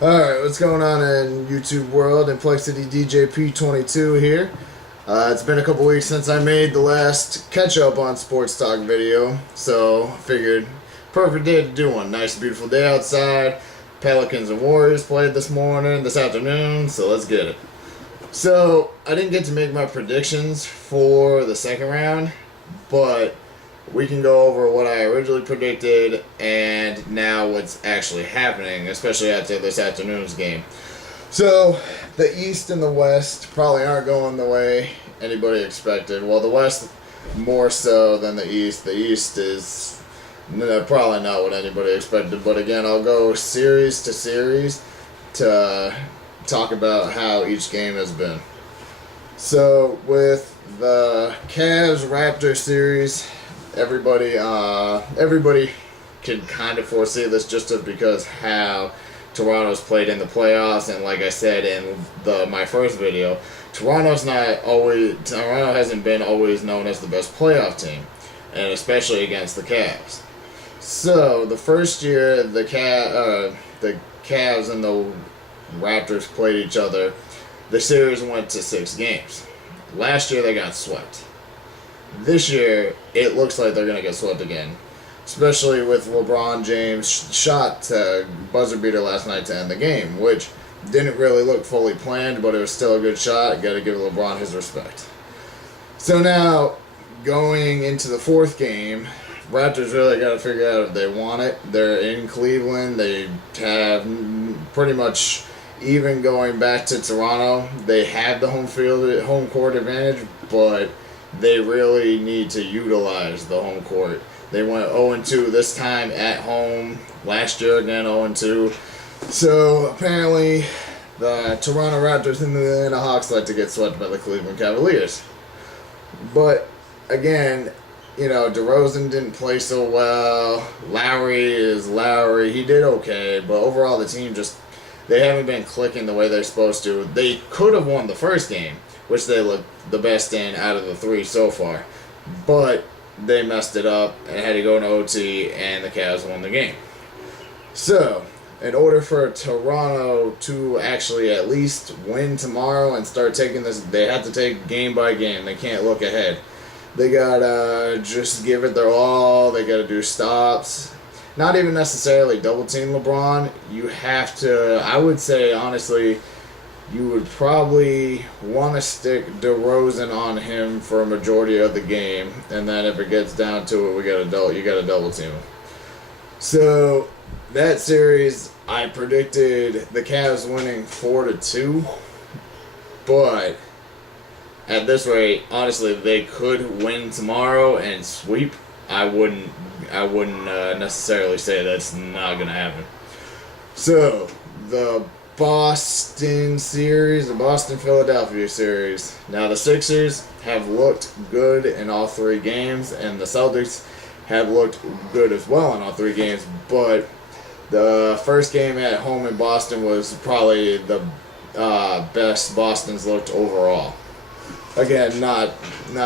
Alright, what's going on in YouTube world? Implexity DJP22 here. It's been a couple weeks since I made the last catch-up on Sports Talk video, so figured perfect day to do one. Nice, beautiful day outside. Pelicans and Warriors played this afternoon, so let's get it. So, I didn't get to make my predictions for the second round, but we can go over what I originally predicted and now what's actually happening, especially after this afternoon's game. So, the East and the West probably aren't going the way anybody expected. Well, the West more so than the East. The East is probably not what anybody expected. But again, I'll go series to series to talk about how each game has been. So, with the Cavs-Raptors series, everybody could kind of foresee this just because how Toronto's played in the playoffs, and like I said in my first video, Toronto hasn't been always known as the best playoff team, and especially against the Cavs. So the first year the Cavs and the Raptors played each other, the series went to 6 games. Last year they got swept. This year, it looks like they're going to get swept again. Especially with LeBron James' shot to buzzer beater last night to end the game, which didn't really look fully planned, but it was still a good shot. Got to give LeBron his respect. So now, going into the fourth game, Raptors really got to figure out if they want it. They're in Cleveland. They have pretty much, even going back to Toronto, they have the home court advantage, but they really need to utilize the home court. They went 0-2 this time at home. Last year, again, 0-2. So, apparently, the Toronto Raptors and the Atlanta Hawks like to get swept by the Cleveland Cavaliers. But, again, DeRozan didn't play so well. Lowry is Lowry. He did okay, but overall the team they haven't been clicking the way they're supposed to. They could have won the first game, which they looked the best in out of the 3 so far. But they messed it up and had to go into OT, and the Cavs won the game. So, in order for Toronto to actually at least win tomorrow and start taking this, they have to take game by game. They can't look ahead. They gotta just give it their all. They gotta do stops. Not even necessarily double team LeBron. You have to, I would say, honestly, you would probably want to stick DeRozan on him for a majority of the game, and then if it gets down to it, you got to double team him. So that series, I predicted the Cavs winning 4-2, but at this rate, honestly, they could win tomorrow and sweep. I wouldn't necessarily say that's not gonna happen. So the Boston-Philadelphia series. Now, the Sixers have looked good in all 3 games, and the Celtics have looked good as well in all 3 games, but the first game at home in Boston was probably the best Boston's looked overall. Again, not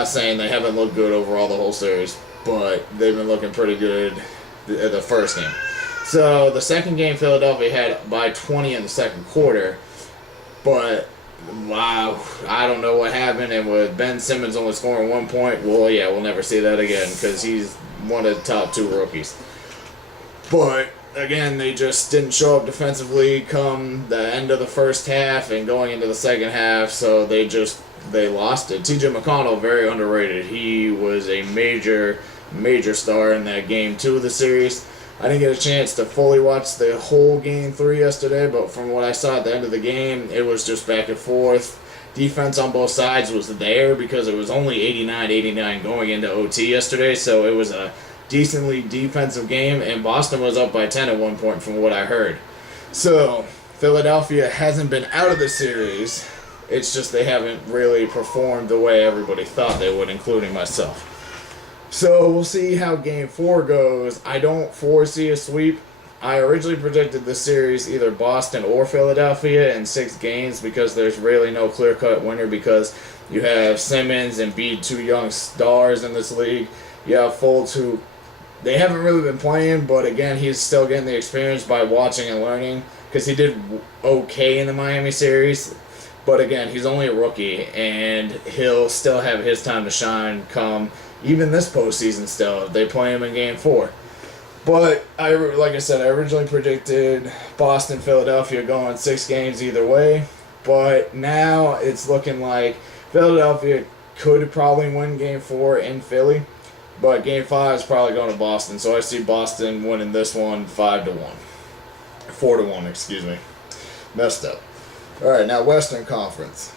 saying they haven't looked good overall the whole series, but they've been looking pretty good the first game. So, the second game, Philadelphia had by 20 in the second quarter, but, wow, I don't know what happened, and with Ben Simmons only scoring 1 point, well, yeah, we'll never see that again, because he's one of the top 2 rookies. But, again, they just didn't show up defensively come the end of the first half and going into the second half, so they lost it. TJ McConnell, very underrated. He was a major star in that game 2 of the series. I didn't get a chance to fully watch the whole game 3 yesterday, but from what I saw at the end of the game, it was just back and forth. Defense on both sides was there because it was only 89-89 going into OT yesterday, so it was a decently defensive game, and Boston was up by 10 at one point from what I heard. So, Philadelphia hasn't been out of the series. It's just they haven't really performed the way everybody thought they would, including myself. So we'll see how Game 4 goes. I don't foresee a sweep. I originally predicted the series either Boston or Philadelphia in 6 games because there's really no clear-cut winner because you have Simmons and Embiid, 2 young stars in this league. You have Fultz, who They haven't really been playing, but again, he's still getting the experience by watching and learning because he did okay in the Miami series. But again, he's only a rookie, and he'll still have his time to shine come even this postseason still if they play him in Game 4. But, like I said, I originally predicted Boston, Philadelphia going 6 games either way. But now it's looking like Philadelphia could probably win Game 4 in Philly. But Game 5 is probably going to Boston. So I see Boston winning this one 5-1. 4-1, excuse me. Messed up. Alright, now Western Conference.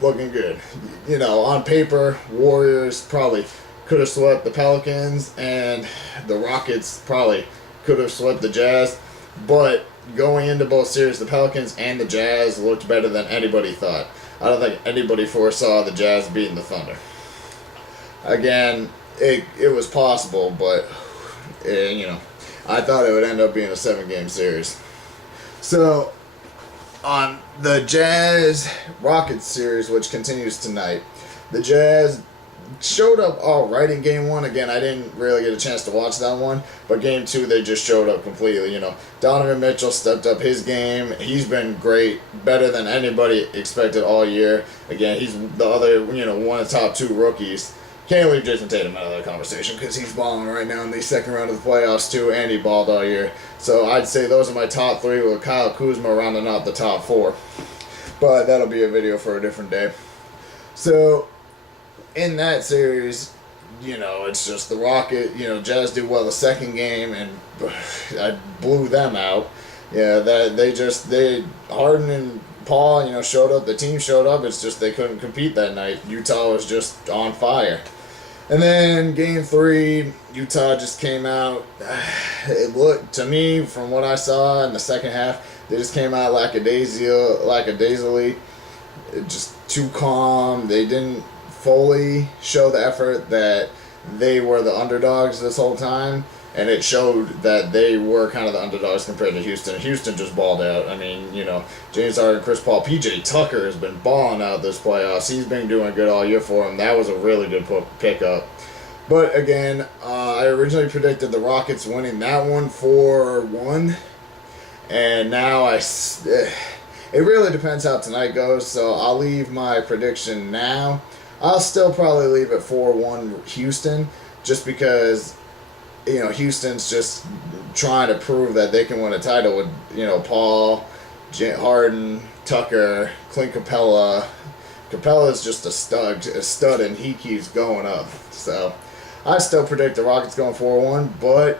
Looking good. You know, on paper, Warriors probably could have swept the Pelicans, and the Rockets probably could have swept the Jazz. But going into both series, the Pelicans and the Jazz looked better than anybody thought. I don't think anybody foresaw the Jazz beating the Thunder. Again, it was possible, but, you know, I thought it would end up being a 7-game series. So, on the Jazz-Rockets series, which continues tonight, the Jazz showed up all right in Game 1. Again, I didn't really get a chance to watch that one, but Game 2, they just showed up completely. You know, Donovan Mitchell stepped up his game. He's been great, better than anybody expected all year. Again, he's the other, you know, one of the top 2 rookies. Can't leave Jason Tatum out of that conversation because he's balling right now in the second round of the playoffs too, and he balled all year. So I'd say those are my top 3 with Kyle Kuzma rounding out the top 4. But that'll be a video for a different day. So in that series, you know, it's just the Rocket, you know, Jazz did well the second game, and I blew them out. Yeah, Harden and Paul, you know, showed up. The team showed up. It's just they couldn't compete that night. Utah was just on fire. And then Game 3, Utah just came out. It looked, to me, from what I saw in the second half, they just came out lackadaisically. Just too calm. They didn't fully show the effort that they were the underdogs this whole time. And it showed that they were kind of the underdogs compared to Houston. Houston just balled out. I mean, you know, James Harden, Chris Paul, PJ Tucker has been balling out this playoffs. He's been doing good all year for him. That was a really good pickup. But again, I originally predicted the Rockets winning that one 4-1. And now it really depends how tonight goes. So I'll leave my prediction now. I'll still probably leave it 4-1 Houston just because, you know, Houston's just trying to prove that they can win a title with, you know, Paul, Harden, Tucker, Clint Capella. Capella's just a stud, and he keeps going up. So I still predict the Rockets going 4-1, but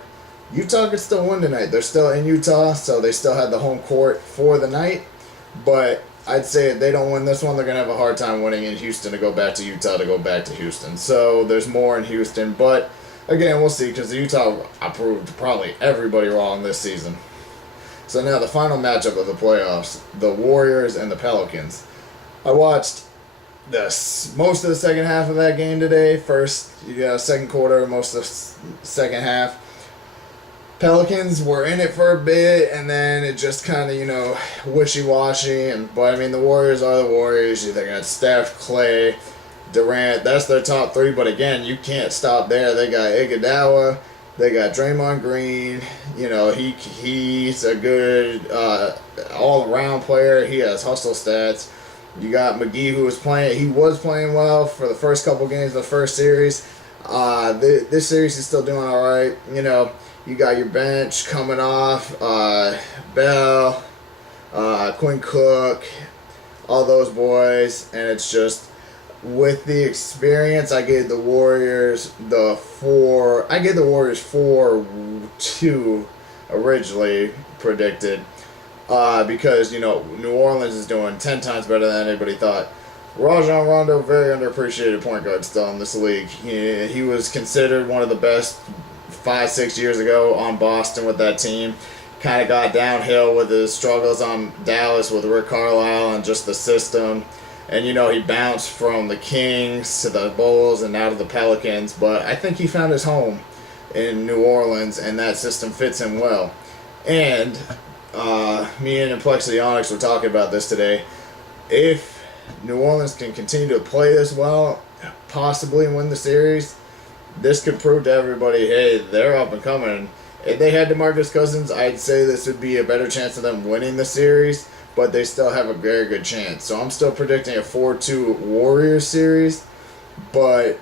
Utah could still win tonight. They're still in Utah, so they still had the home court for the night. But I'd say if they don't win this one, they're going to have a hard time winning in Houston to go back to Utah to go back to Houston. So there's more in Houston, but again, we'll see, because Utah proved probably everybody wrong this season. So now the final matchup of the playoffs, the Warriors and the Pelicans. I watched most of the second half of that game today. Second quarter, most of the second half. Pelicans were in it for a bit, and then it just kind of, you know, wishy-washy. But I mean, the Warriors are the Warriors. They got Steph, Clay, Durant, that's their top 3, but again, you can't stop there. They got Iguodala, they got Draymond Green. You know, he's a good all-around player. He has hustle stats. You got McGee, who was playing well for the first couple games of the first series. This series is still doing all right. You know, you got your bench coming off, Bell, Quinn Cook, all those boys, and it's just, with the experience, I gave the Warriors 4-2 originally predicted, because, you know, New Orleans is doing 10 times better than anybody thought. Rajon Rondo, very underappreciated point guard still in this league. He was considered one of the best 5-6 years ago on Boston with that team. Kind of got downhill with his struggles on Dallas with Rick Carlisle and just the system. And, you know, he bounced from the Kings to the Bulls and now to the Pelicans. But I think he found his home in New Orleans, and that system fits him well. And me and Implexionics were talking about this today. If New Orleans can continue to play this well, possibly win the series, this could prove to everybody, hey, they're up and coming. If they had DeMarcus Cousins, I'd say this would be a better chance of them winning the series, but they still have a very good chance. So I'm still predicting a 4-2 Warriors series, but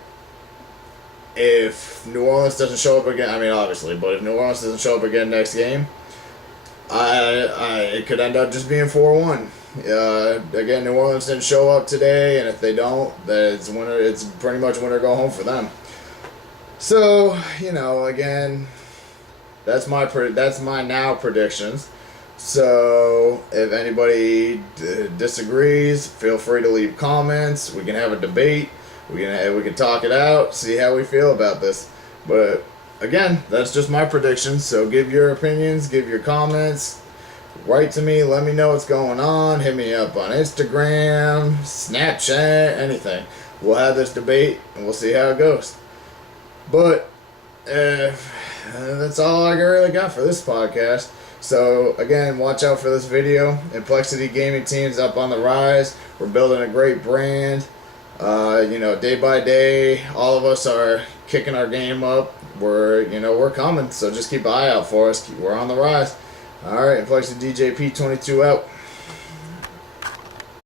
if New Orleans doesn't show up again, I mean, obviously, but if New Orleans doesn't show up again next game, it could end up just being 4-1. Again, New Orleans didn't show up today, and if they don't, then it's winner. It's pretty much winner go home for them. So again, that's my now predictions. So if anybody disagrees, feel free to leave comments. We can have a debate. We can talk it out, see how we feel about this. But again, that's just my predictions. So give your opinions, give your comments. Write to me, let me know what's going on. Hit me up on Instagram, Snapchat, anything. We'll have this debate and we'll see how it goes. But that's all I really got for this podcast. So again, watch out for this video. Implexity Gaming Team's up on the rise. We're building a great brand. Day by day, all of us are kicking our game up. We're coming. So just keep an eye out for us. We're on the rise. All right, Implexity DJP 22 out.